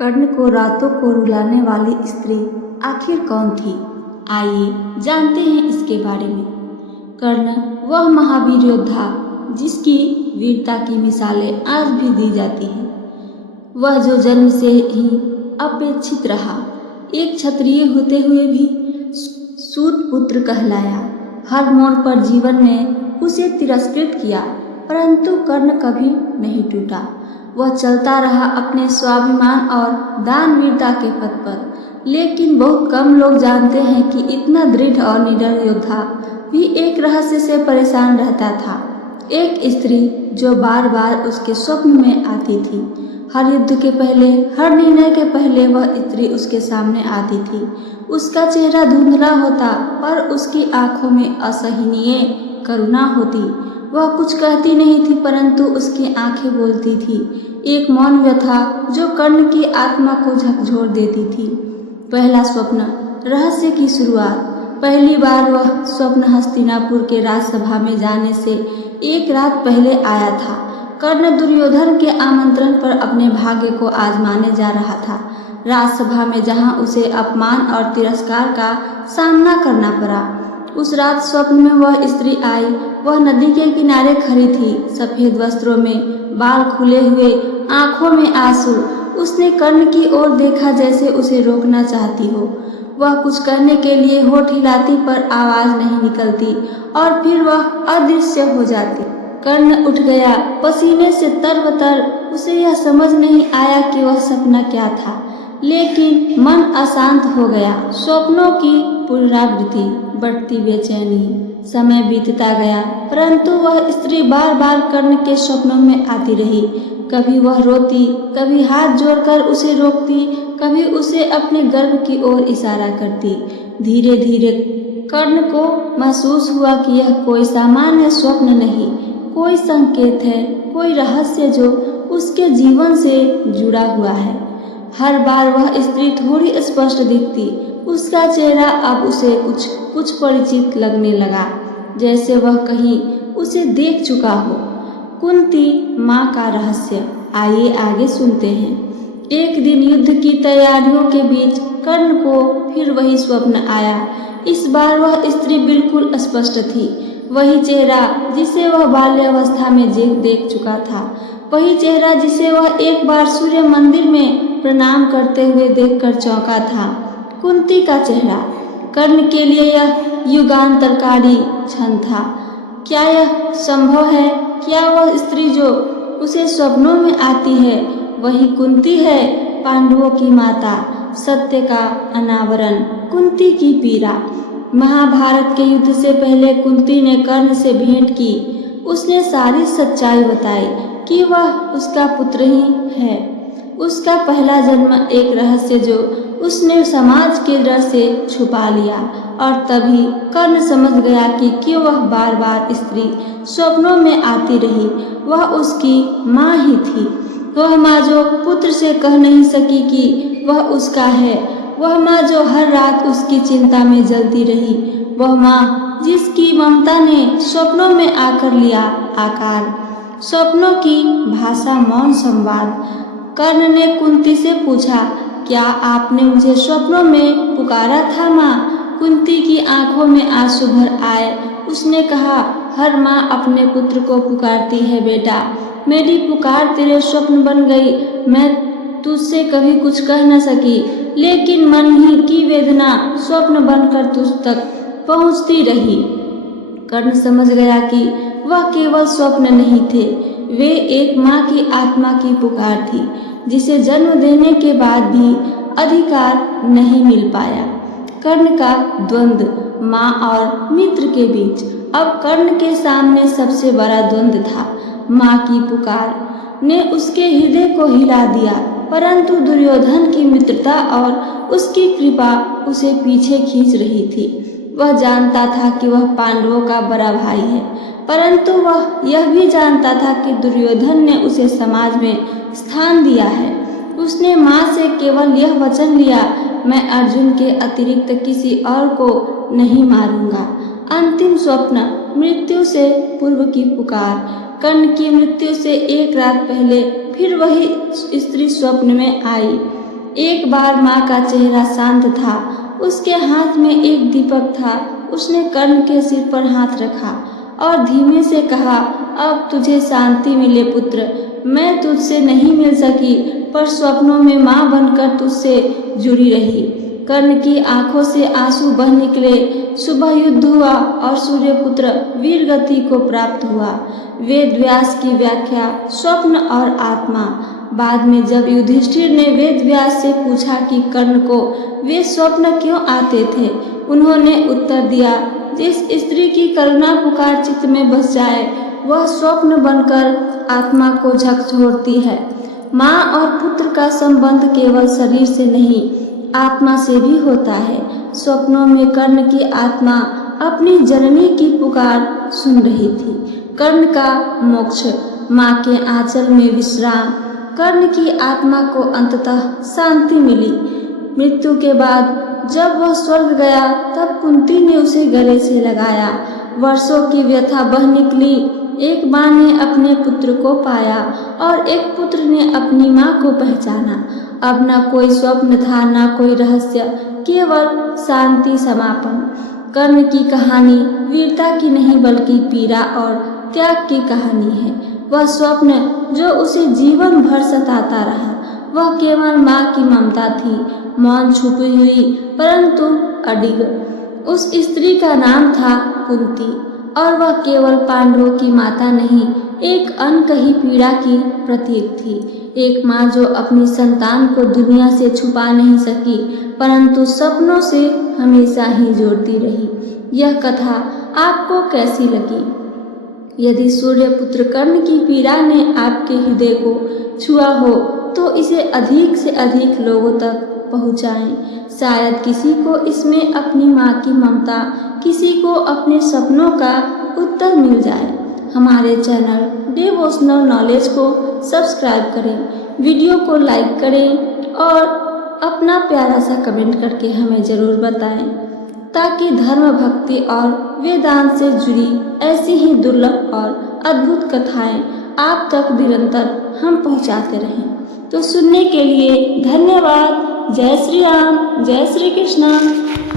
कर्ण को रातों को रुलाने वाली स्त्री आखिर कौन थी? आइए जानते हैं इसके बारे में। कर्ण वह महावीर योद्धा जिसकी वीरता की मिसालें आज भी दी जाती हैं। वह जो जन्म से ही अपेक्षित रहा, एक क्षत्रिय होते हुए भी सूत पुत्र कहलाया। हर मोड़ पर जीवन ने उसे तिरस्कृत किया, परंतु कर्ण कभी नहीं टूटा। वह चलता रहा अपने स्वाभिमान और दानवीरता के पथ पर। लेकिन बहुत कम लोग जानते हैं कि इतना दृढ़ और निडर योद्धा भी एक रहस्य से परेशान रहता था। एक स्त्री जो बार बार उसके स्वप्न में आती थी। हर युद्ध के पहले, हर निर्णय के पहले वह स्त्री उसके सामने आती थी। उसका चेहरा धुंधला होता पर उसकी आंखों में असहनीय करुणा होती। वह कुछ कहती नहीं थी, परंतु उसकी आंखें बोलती थी, एक मौन व्यथा जो कर्ण की आत्मा को झकझोर देती थी। पहला स्वप्न, रहस्य की शुरुआत। पहली बार वह स्वप्न हस्तिनापुर के राजसभा में जाने से एक रात पहले आया था। कर्ण दुर्योधन के आमंत्रण पर अपने भाग्य को आजमाने जा रहा था। राजसभा में जहां उसे अपमान और तिरस्कार का सामना करना पड़ा। उस रात स्वप्न में वह स्त्री आई। वह नदी के किनारे खड़ी थी, सफेद वस्त्रों में, बाल खुले हुए, आंखों में आंसू। उसने कर्ण की ओर देखा जैसे उसे रोकना चाहती हो। वह कुछ करने के लिए होठ हिलाती पर आवाज नहीं निकलती और फिर वह अदृश्य हो जाती। कर्ण उठ गया, पसीने से तरबतर। उसे यह समझ नहीं आया कि वह सपना क्या था, लेकिन मन अशांत हो गया। स्वप्नों की पुनरावृत्ति, बढ़ती बेचैनी। समय बीतता गया, परंतु वह स्त्री बार बार कर्ण के स्वप्नों में आती रही। कभी वह रोती, कभी हाथ जोड़कर उसे रोकती, कभी उसे अपने गर्भ की ओर इशारा करती। धीरे धीरे कर्ण को महसूस हुआ कि यह कोई सामान्य स्वप्न नहीं, कोई संकेत है, कोई रहस्य जो उसके जीवन से जुड़ा हुआ है। हर बार वह स्त्री थोड़ी स्पष्ट दिखती। उसका चेहरा अब उसे कुछ परिचित लगने लगा, जैसे वह कहीं उसे देख चुका हो। कुंती माँ का रहस्य। आइए आगे सुनते हैं। एक दिन युद्ध की तैयारियों के बीच कर्ण को फिर वही स्वप्न आया। इस बार वह स्त्री बिल्कुल स्पष्ट थी। वही चेहरा जिसे वह बाल्यावस्था में देख चुका था। वही चेहरा जिसे वह एक बार सूर्य मंदिर में प्रणाम करते हुए देखकर चौंका था। कुंती का चेहरा। कर्ण के लिए यह युगांतरकारी क्षण था। क्या यह संभव है? क्या वह स्त्री जो उसे स्वप्नों में आती है वही कुंती है, पांडवों की माता, सत्य का अनावरण, कुंती की पीड़ा? महाभारत के युद्ध से पहले कुंती ने कर्ण से भेंट की। उसने सारी सच्चाई बताई कि वह उसका पुत्र ही है, उसका पहला जन्म, एक रहस्य जो उसने समाज के डर से छुपा लिया। और तभी कर्ण समझ गया कि क्यों वह बार बार स्त्री स्वप्नों में आती रही। वह उसकी माँ ही थी। वह माँ जो पुत्र से कह नहीं सकी कि वह उसका है। वह माँ जो हर रात उसकी चिंता में जलती रही। वह माँ जिसकी ममता ने स्वप्नों में आकर लिया आकार। स्वप्नों की भाषा, मौन संवाद। कर्ण ने कुंती से पूछा, क्या आपने मुझे स्वप्नों में पुकारा था माँ? कुंती की आंखों में आंसू भर आए। उसने कहा, हर माँ अपने पुत्र को पुकारती है बेटा। मेरी पुकार तेरे स्वप्न बन गई। मैं तुझसे कभी कुछ कह न सकी, लेकिन मन ही की वेदना स्वप्न बनकर तुझ तक पहुँचती रही। कर्ण समझ गया कि वह केवल स्वप्न नहीं थे, वे एक माँ की आत्मा की पुकार थी, जिसे जन्म देने के बाद भी अधिकार नहीं मिल पाया। कर्ण का द्वंद्व, माँ और मित्र के बीच। अब कर्ण के सामने सबसे बड़ा द्वंद्व था। माँ की पुकार ने उसके हृदय को हिला दिया, परंतु दुर्योधन की मित्रता और उसकी कृपा उसे पीछे खींच रही थी। वह जानता था कि वह पांडवों का बड़ा भाई है, परंतु वह यह भी जानता था कि दुर्योधन ने उसे समाज में स्थान दिया है। उसने माँ से केवल यह वचन लिया, मैं अर्जुन के अतिरिक्त किसी और को नहीं मारूंगा। अंतिम स्वप्न, मृत्यु से पूर्व की पुकार। कर्ण की मृत्यु से एक रात पहले फिर वही स्त्री स्वप्न में आई। एक बार माँ का चेहरा शांत था, उसके हाथ में एक दीपक था। उसने कर्ण के सिर पर हाथ रखा और धीमे से कहा, अब तुझे शांति मिले पुत्र। मैं तुझसे नहीं मिल सकी, पर स्वप्नों में माँ बनकर तुझसे जुड़ी रही। कर्ण की आंखों से आंसू बह निकले। सुबह युद्ध हुआ और सूर्यपुत्र वीर गति को प्राप्त हुआ। वेद व्यास की व्याख्या, स्वप्न और आत्मा। बाद में जब युधिष्ठिर ने वेद व्यास से पूछा कि कर्ण को वे स्वप्न क्यों आते थे, उन्होंने उत्तर दिया, जिस स्त्री की करुणा पुकार चित्त में बस जाए वह स्वप्न बनकर आत्मा को झकझोरती है। माँ और पुत्र का संबंध केवल शरीर से नहीं, आत्मा से भी होता है। स्वप्नों में कर्ण की आत्मा अपनी जननी की पुकार सुन रही थी। कर्ण का मोक्ष, माँ के आंचल में विश्राम। कर्ण की आत्मा को अंततः शांति मिली। मृत्यु के बाद जब वह स्वर्ग गया तब कुंती ने उसे गले से लगाया। वर्षों की व्यथा बह निकली। एक माँ ने अपने पुत्र को पाया और एक पुत्र ने अपनी माँ को पहचाना। अब न कोई स्वप्न था, न कोई रहस्य, केवल शांति, समापन। कर्ण की कहानी वीरता की नहीं बल्कि पीड़ा और त्याग की कहानी है। वह स्वप्न जो उसे जीवन भर सताता रहा, वह केवल माँ की ममता थी, मौन छुपी हुई परंतु अडिग। उस स्त्री का नाम था कुंती और वह केवल पांडवों की माता नहीं, एक अनकही पीड़ा की प्रतीक थी। एक माँ जो अपनी संतान को दुनिया से छुपा नहीं सकी, परंतु सपनों से हमेशा ही जोड़ती रही। यह कथा आपको कैसी लगी? यदि सूर्यपुत्र कर्ण की पीड़ा ने आपके हृदय को छुआ हो तो इसे अधिक से अधिक लोगों तक पहुँचाएं। शायद किसी को इसमें अपनी माँ की ममता, किसी को अपने सपनों का उत्तर मिल जाए। हमारे चैनल डिवोशनल नॉलेज को सब्सक्राइब करें, वीडियो को लाइक करें और अपना प्यारा सा कमेंट करके हमें ज़रूर बताएं, ताकि धर्म, भक्ति और वेदांत से जुड़ी ऐसी ही दुर्लभ और अद्भुत कथाएं आप तक निरंतर हम पहुंचाते रहें। तो सुनने के लिए धन्यवाद। जय श्री राम, जय श्री कृष्ण।